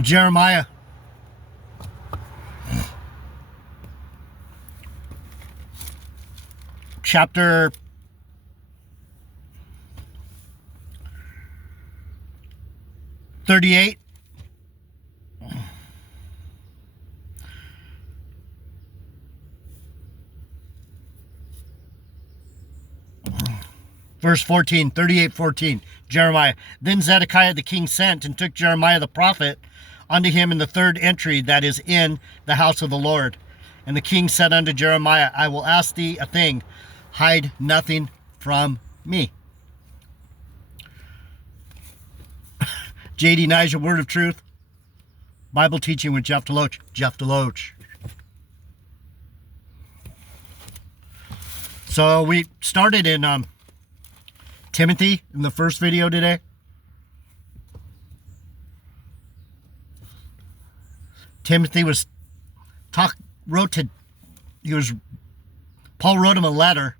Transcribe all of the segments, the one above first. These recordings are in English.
Jeremiah chapter 38. Verse 14, 38:14, Jeremiah. Then Zedekiah the king sent and took Jeremiah the prophet unto him in the third entry that is in the house of the Lord. And the king said unto Jeremiah, I will ask thee a thing, hide nothing from me. J.D. Nija, Word of Truth, Bible teaching with Jeff Deloach. Jeff Deloach. So we started in Timothy in the first video today. Timothy Paul wrote him a letter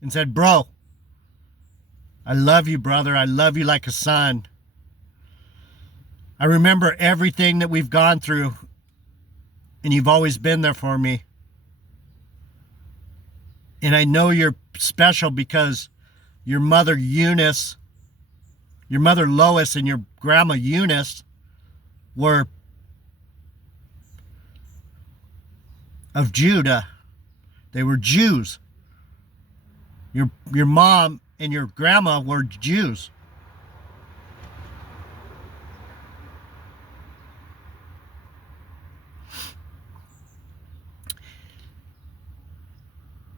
and said, bro, I love you, brother. I love you like a son. I remember everything that we've gone through, and you've always been there for me. And I know you're special because your mother Eunice, your mother Lois, and your grandma Eunice were of Judah. They were Jews. Your mom and your grandma were Jews.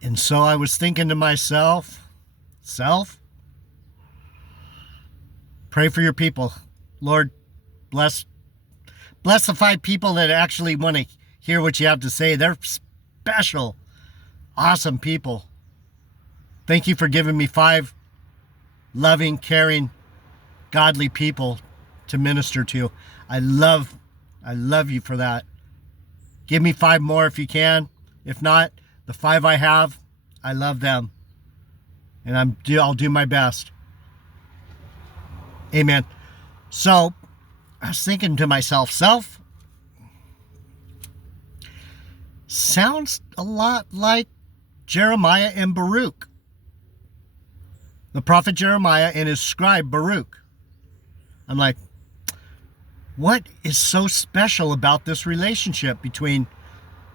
And so I was thinking to myself, pray for your people. Lord, bless the 5 people that actually want to hear what you have to say. They're special, awesome people. Thank you for giving me 5 loving, caring, godly people to minister to. I love you for that. Give me 5 more if you can. If not, the 5 I have, I love them. And I'll do my best. Amen. So, I was thinking to myself, sounds a lot like Jeremiah and Baruch. The prophet Jeremiah and his scribe Baruch. I'm like, what is so special about this relationship between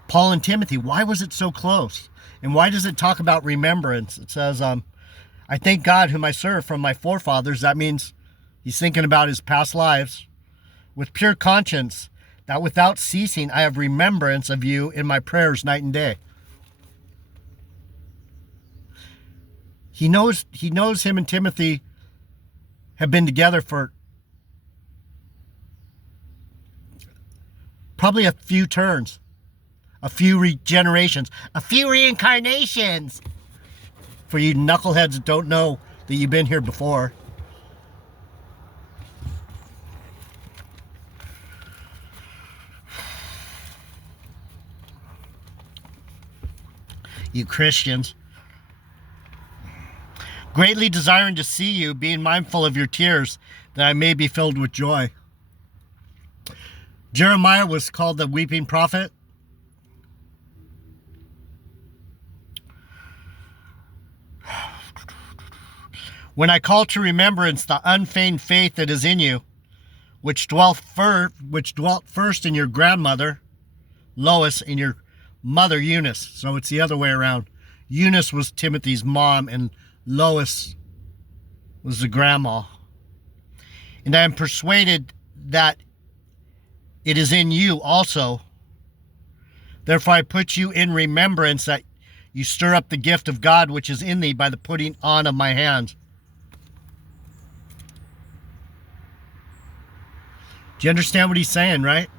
Paul and Timothy? Why was it so close? And why does it talk about remembrance? It says, I thank God whom I serve from my forefathers. That means he's thinking about his past lives. With pure conscience, that without ceasing I have remembrance of you in my prayers night and day. He knows him and Timothy have been together for probably a few turns, a few regenerations, a few reincarnations. For you knuckleheads that don't know that you've been here before. You Christians. Greatly desiring to see you, being mindful of your tears, that I may be filled with joy. Jeremiah was called the weeping prophet. When I call to remembrance the unfeigned faith that is in you, which dwelt first in your grandmother, Lois, and your mother, Eunice. So it's the other way around. Eunice was Timothy's mom, and Lois was the grandma. And I am persuaded that it is in you also. Therefore I put you in remembrance that you stir up the gift of God which is in thee by the putting on of my hands. Do you understand what he's saying, right?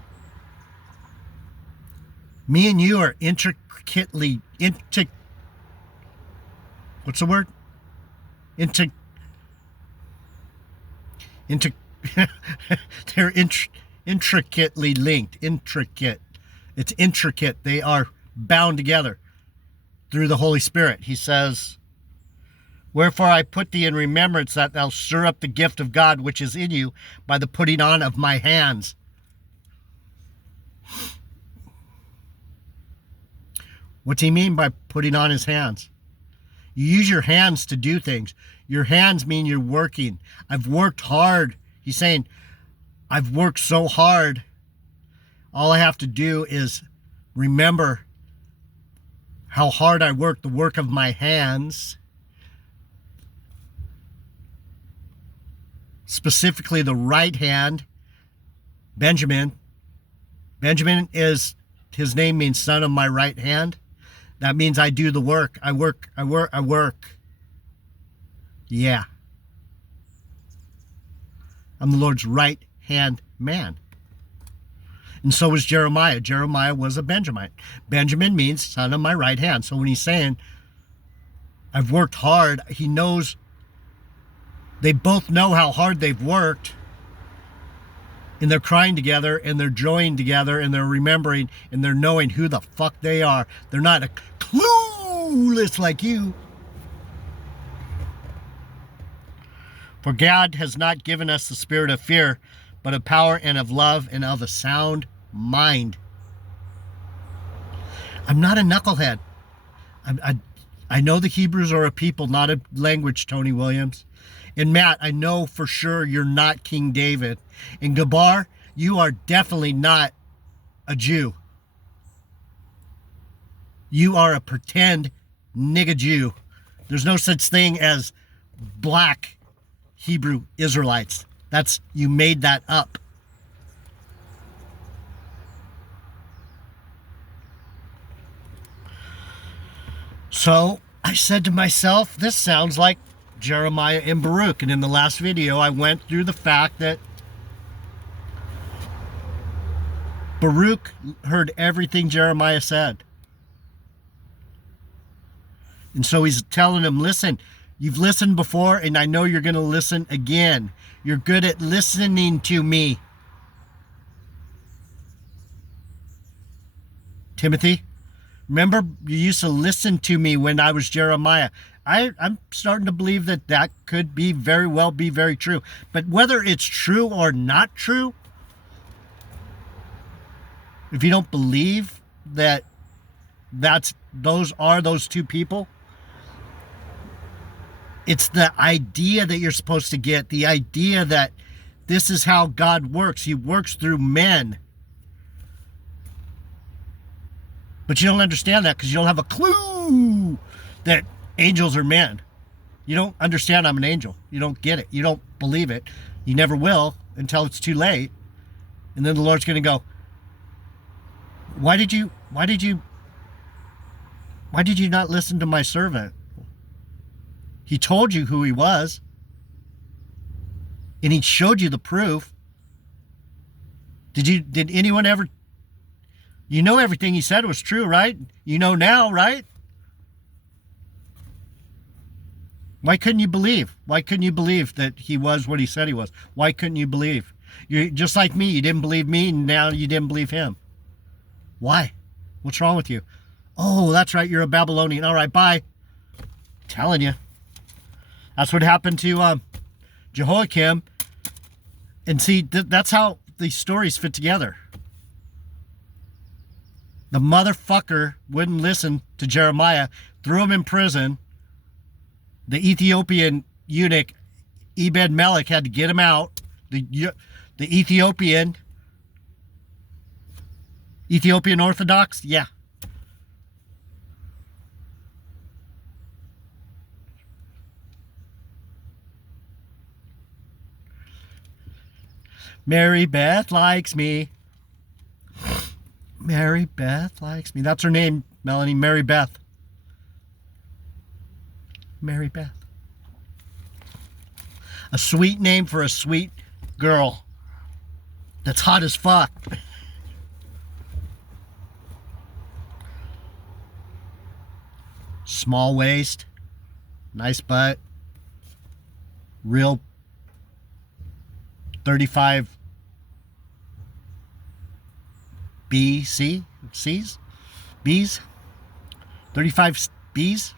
Me and you are what's the word? They're intricately linked. It's intricate. They are bound together through the Holy Spirit. He says, wherefore I put thee in remembrance that thou stir up the gift of God which is in you by the putting on of my hands. What's he mean by putting on his hands? You use your hands to do things. Your hands mean you're working. I've worked hard. He's saying, I've worked so hard. All I have to do is remember how hard I work, the work of my hands. Specifically the right hand, Benjamin. Benjamin is, his name means son of my right hand. That means I do the work. I work. Yeah. I'm the Lord's right hand man. And so was Jeremiah. Jeremiah was a Benjamite. Benjamin means son of my right hand. So when he's saying, I've worked hard, he knows, they both know how hard they've worked. And they're crying together, and they're joying together, and they're remembering, and they're knowing who the fuck they are. They're not clueless like you. For God has not given us the spirit of fear, but of power and of love and of a sound mind. I'm not a knucklehead. I know the Hebrews are a people, not a language, Tony Williams. And Matt, I know for sure you're not King David. And Gabar, you are definitely not a Jew. You are a pretend nigga Jew. There's no such thing as black Hebrew Israelites. You made that up. So I said to myself, this sounds like Jeremiah and Baruch. And in the last video, I went through the fact that Baruch heard everything Jeremiah said. And so he's telling him, listen, you've listened before, and I know you're going to listen again. You're good at listening to me. Timothy, remember you used to listen to me when I was Jeremiah. I'm starting to believe that could be very well be very true. But whether it's true or not true, if you don't believe that those two people, it's the idea that you're supposed to get, the idea that this is how God works. He works through men. But you don't understand that because you don't have a clue that angels are men. You don't understand I'm an angel. You don't get it. You don't believe it. You never will until it's too late. And then the Lord's going to go, why did you not listen to my servant? He told you who he was. And he showed you the proof. Did anyone ever, you know everything he said was true, right? You know now, right? Why couldn't you believe? Why couldn't you believe that he was what he said he was? Why couldn't you believe? You're just like me. You didn't believe me, and now you didn't believe him. Why? What's wrong with you? Oh, that's right. You're a Babylonian. All right, bye. I'm telling you. That's what happened to Jehoiakim. And see, that's how these stories fit together. The motherfucker wouldn't listen to Jeremiah, threw him in prison. The Ethiopian eunuch, Ebed-Melech, had to get him out. The Ethiopian Orthodox, yeah. Mary Beth likes me. Mary Beth likes me. That's her name, Melanie. Mary Beth. Mary Beth. A sweet name for a sweet girl that's hot as fuck. Small waist, nice butt, real 35 C's, 35 B's.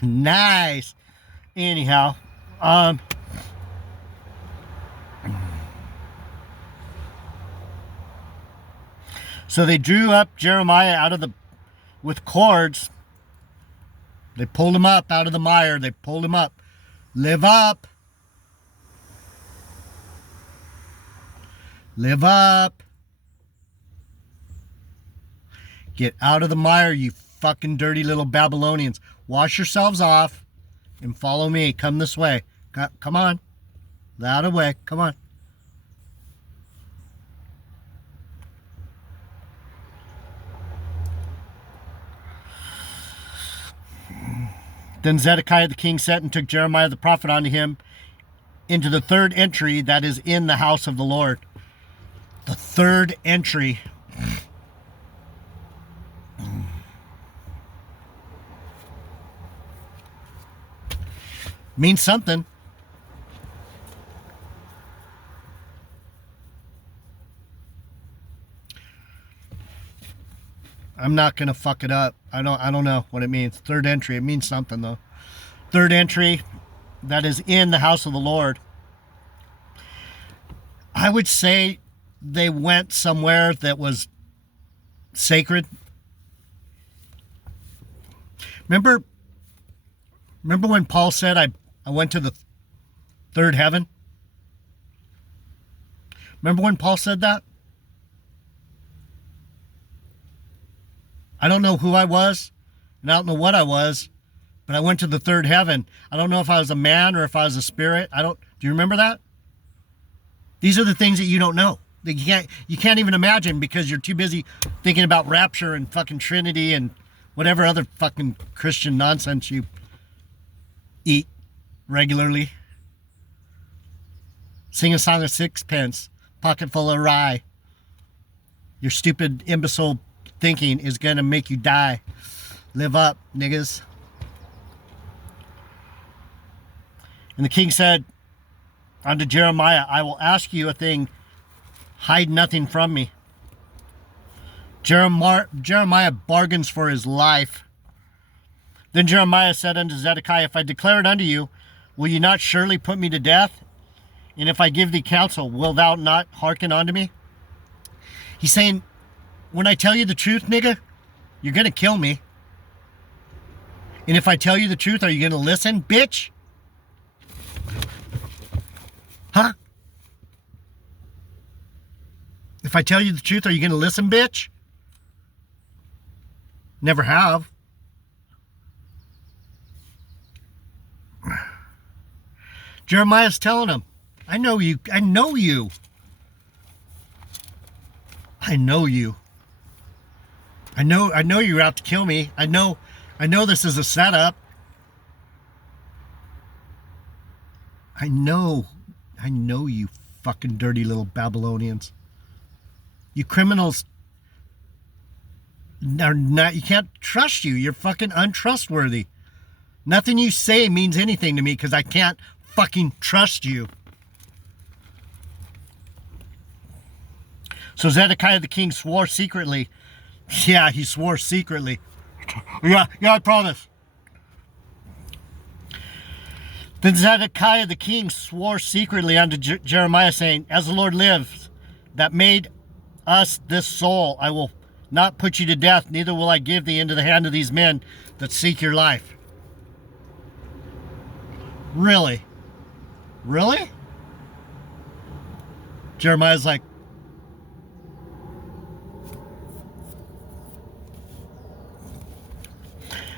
Nice. Anyhow, So they drew up Jeremiah out of the, with cords. They pulled him up out of the mire. They pulled him up. Live up. Live up. Get out of the mire, you fucking dirty little Babylonians. Wash yourselves off and follow me. Come this way. Come on. Out of the way. Come on. Then Zedekiah the king sent and took Jeremiah the prophet unto him into the third entry that is in the house of the Lord. The third entry. Means something. I'm not gonna fuck it up. I don't know what it means. Third entry. It means something though. Third entry that is in the house of the Lord. I would say they went somewhere that was sacred. Remember when Paul said I went to the third heaven? Remember when Paul said that? I don't know who I was, and I don't know what I was, but I went to the third heaven. I don't know if I was a man or if I was a spirit. Do you remember that? These are the things that you don't know. That you can't even imagine because you're too busy thinking about rapture and fucking Trinity and whatever other fucking Christian nonsense you eat regularly. Sing a song of sixpence, pocket full of rye. Your stupid imbecile thinking is gonna make you die. Live up, niggas. And the king said unto Jeremiah, I will ask you a thing, hide nothing from me. Jeremiah bargains for his life. Then Jeremiah said unto Zedekiah, if I declare it unto you, will you not surely put me to death? And if I give thee counsel, will thou not hearken unto me? He's saying, when I tell you the truth, nigga, you're going to kill me. And if I tell you the truth, are you going to listen, bitch? Huh? If I tell you the truth, are you going to listen, bitch? Never have. Jeremiah's telling him, I know you. I know you. I know you. I know you're out to kill me. I know this is a setup. I know you fucking dirty little Babylonians. You criminals are not, you can't trust you. You're fucking untrustworthy. Nothing you say means anything to me because I can't fucking trust you. So Zedekiah the king swore secretly. Yeah, he swore secretly. Yeah, I promise. Then Zedekiah the king swore secretly unto Jeremiah, saying, as the Lord lives, that made us this soul, I will not put you to death, neither will I give thee into the hand of these men that seek your life. Really? Really? Jeremiah's like,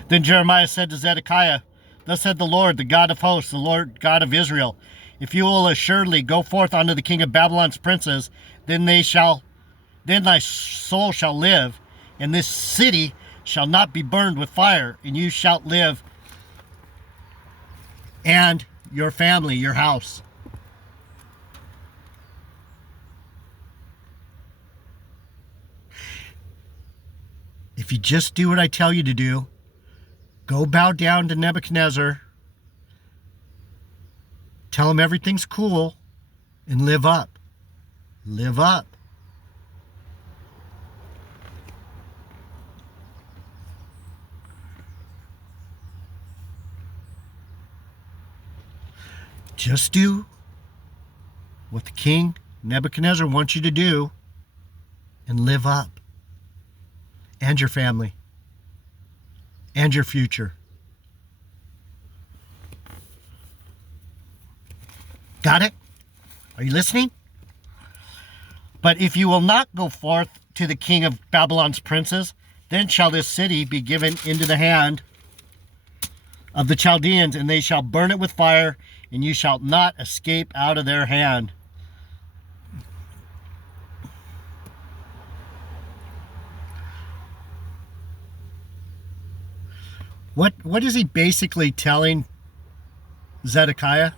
then Jeremiah said to Zedekiah, thus said the Lord, the God of hosts, the Lord God of Israel, if you will assuredly go forth unto the king of Babylon's princes, then thy soul shall live, and this city shall not be burned with fire, and you shalt live, and your family, your house. If you just do what I tell you to do, go bow down to Nebuchadnezzar, tell him everything's cool, and live up. Live up. Just do what the king Nebuchadnezzar wants you to do and live up. and your family and your future. Got it? Are you listening? But if you will not go forth to the king of Babylon's princes, then shall this city be given into the hand of the Chaldeans, and they shall burn it with fire, and you shall not escape out of their hand. What is he basically telling Zedekiah?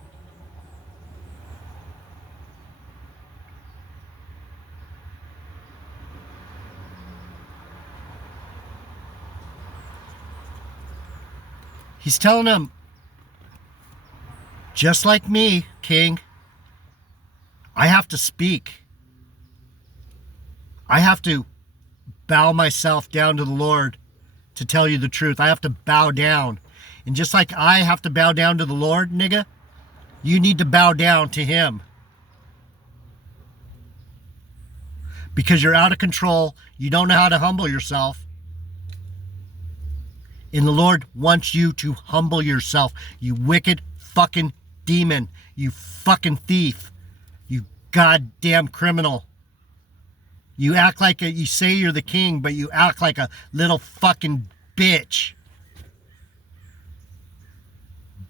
He's telling him, just like me, King, I have to speak. I have to bow myself down to the Lord to tell you the truth. I have to bow down. And just like I have to bow down to the Lord, nigga, you need to bow down to him. Because you're out of control. You don't know how to humble yourself. And the Lord wants you to humble yourself. You wicked fucking demon. You fucking thief. You goddamn criminal. You act like you say you're the king, but you act like a little fucking bitch.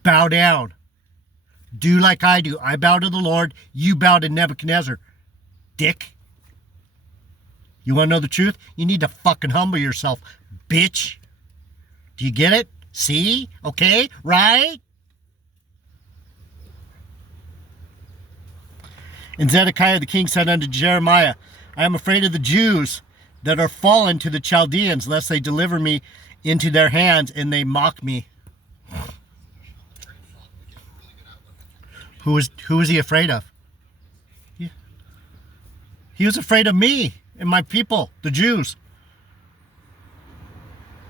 Bow down. Do like I do. I bow to the Lord. You bow to Nebuchadnezzar. Dick. You want to know the truth? You need to fucking humble yourself, bitch. Do you get it? See? Okay? Right? And Zedekiah the king said unto Jeremiah, I am afraid of the Jews that are fallen to the Chaldeans, lest they deliver me into their hands and they mock me. Who was he afraid of? He was afraid of me and my people, the Jews.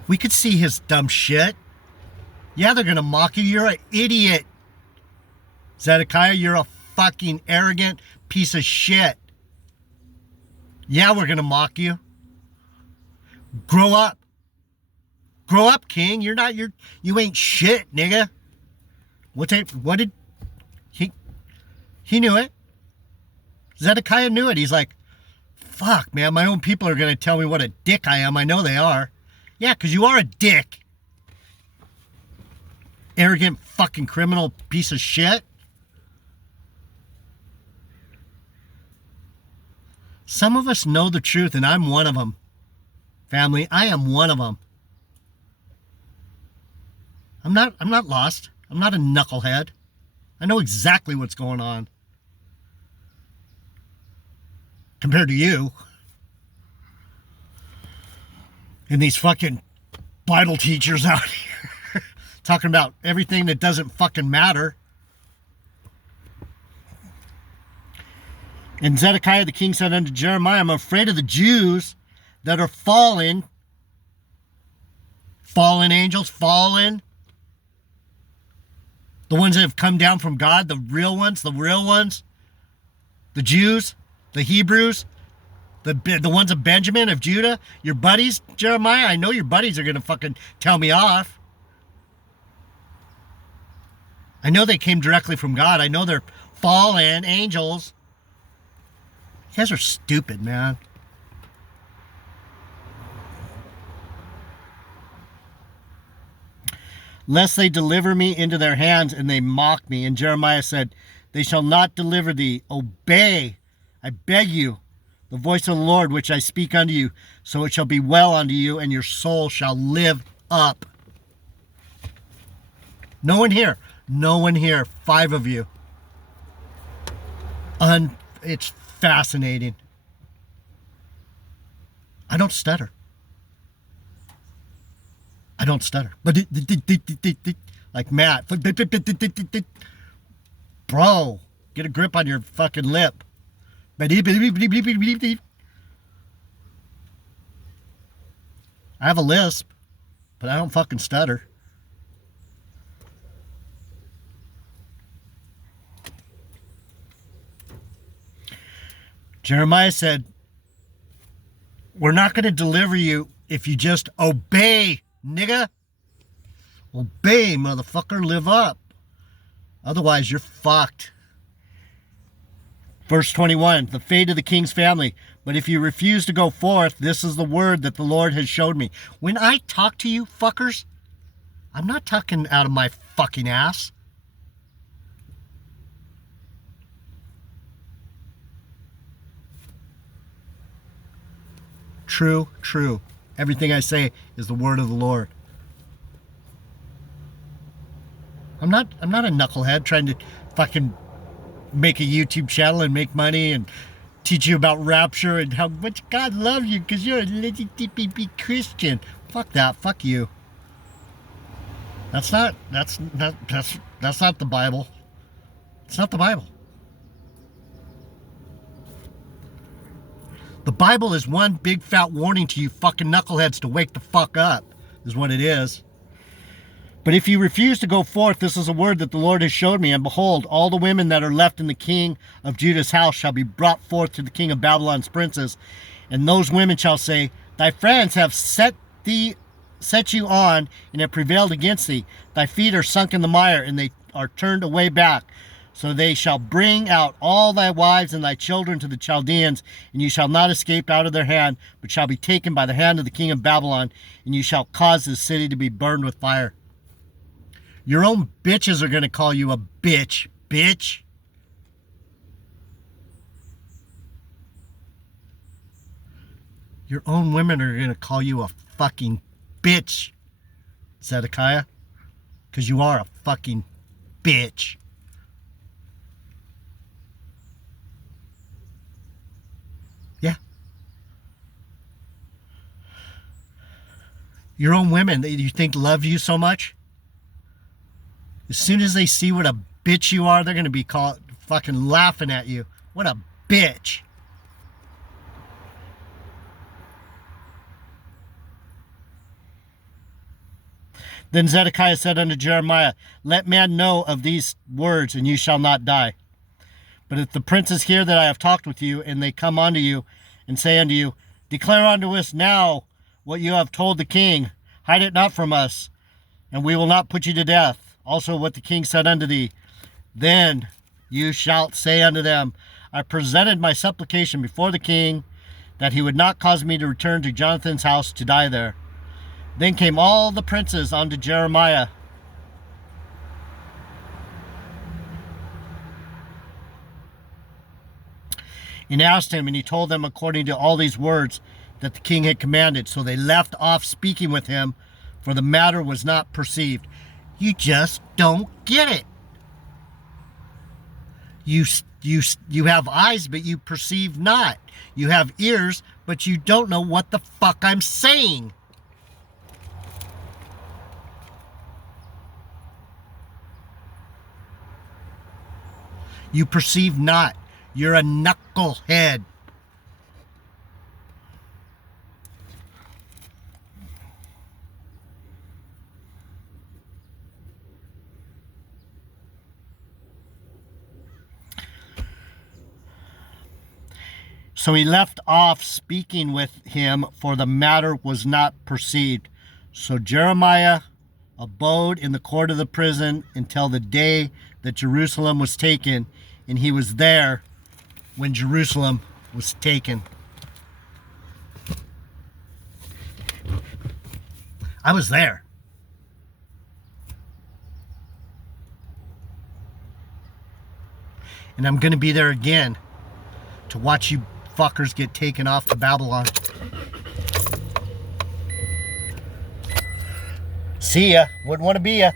We could see his dumb shit. Yeah, they're going to mock you. You're an idiot. Zedekiah, you're a fucking arrogant piece of shit. Yeah, we're going to mock you. Grow up. Grow up, king. You ain't shit, nigga. What did he knew it. Zedekiah knew it. He's like, fuck, man, my own people are going to tell me what a dick I am. I know they are. Yeah, because you are a dick. Arrogant fucking criminal piece of shit. Some of us know the truth, and I'm one of them. Family, I am one of them. I'm not lost. I'm not a knucklehead. I know exactly what's going on. Compared to you. And these fucking Bible teachers out here talking about everything that doesn't fucking matter. And Zedekiah the king said unto Jeremiah, I'm afraid of the Jews that are fallen. Fallen angels, fallen. The ones that have come down from God, the real ones. The Jews, the Hebrews. The ones of Benjamin, of Judah, your buddies, Jeremiah, I know your buddies are going to fucking tell me off. I know they came directly from God. I know they're fallen angels. You guys are stupid, man. Lest they deliver me into their hands and they mock me. And Jeremiah said, they shall not deliver thee. Obey, I beg you, the voice of the Lord, which I speak unto you, so it shall be well unto you, and your soul shall live up. No one here, 5 of you. It's fascinating. I don't stutter. But like Matt. Bro, get a grip on your fucking lip. I have a lisp, but I don't fucking stutter. Jeremiah said, we're not going to deliver you if you just obey, nigga. Obey, motherfucker. Live up. Otherwise, you're fucked. Verse 21, the fate of the king's family. But if you refuse to go forth, this is the word that the Lord has showed me. When I talk to you fuckers, I'm not talking out of my fucking ass. True, true. Everything I say is the word of the Lord. I'm not a knucklehead trying to fucking make a YouTube channel and make money and teach you about rapture and how much God loves you because you're a little tippy Christian. Fuck that. Fuck you. That's not the Bible. It's not the Bible. The Bible is one big fat warning to you fucking knuckleheads to wake the fuck up, is what it is. But if you refuse to go forth, this is a word that the Lord has showed me. And behold, all the women that are left in the king of Judah's house shall be brought forth to the king of Babylon's princes. And those women shall say, thy friends have set you on and have prevailed against thee. Thy feet are sunk in the mire, and they are turned away back. So they shall bring out all thy wives and thy children to the Chaldeans, and you shall not escape out of their hand, but shall be taken by the hand of the king of Babylon, and you shall cause this city to be burned with fire. Your own bitches are going to call you a bitch, bitch. Your own women are going to call you a fucking bitch, Zedekiah. Because you are a fucking bitch. Yeah. Your own women that you think love you so much, as soon as they see what a bitch you are, they're going to be fucking laughing at you. What a bitch. Then Zedekiah said unto Jeremiah, let man know of these words, and you shall not die. But if the princes hear that I have talked with you, and they come unto you, and say unto you, declare unto us now what you have told the king, hide it not from us, and we will not put you to death. Also what the king said unto thee, then you shalt say unto them, I presented my supplication before the king, that he would not cause me to return to Jonathan's house to die there. Then came all the princes unto Jeremiah, and asked him, and he told them according to all these words that the king had commanded. So they left off speaking with him, for the matter was not perceived. You just don't get it. You have eyes, but you perceive not. You have ears, but you don't know what the fuck I'm saying. You perceive not. You're a knucklehead. So he left off speaking with him, for the matter was not perceived. So Jeremiah abode in the court of the prison until the day that Jerusalem was taken, and he was there when Jerusalem was taken. I was there. And I'm going to be there again to watch you fuckers get taken off to Babylon. See ya. Wouldn't want to be ya.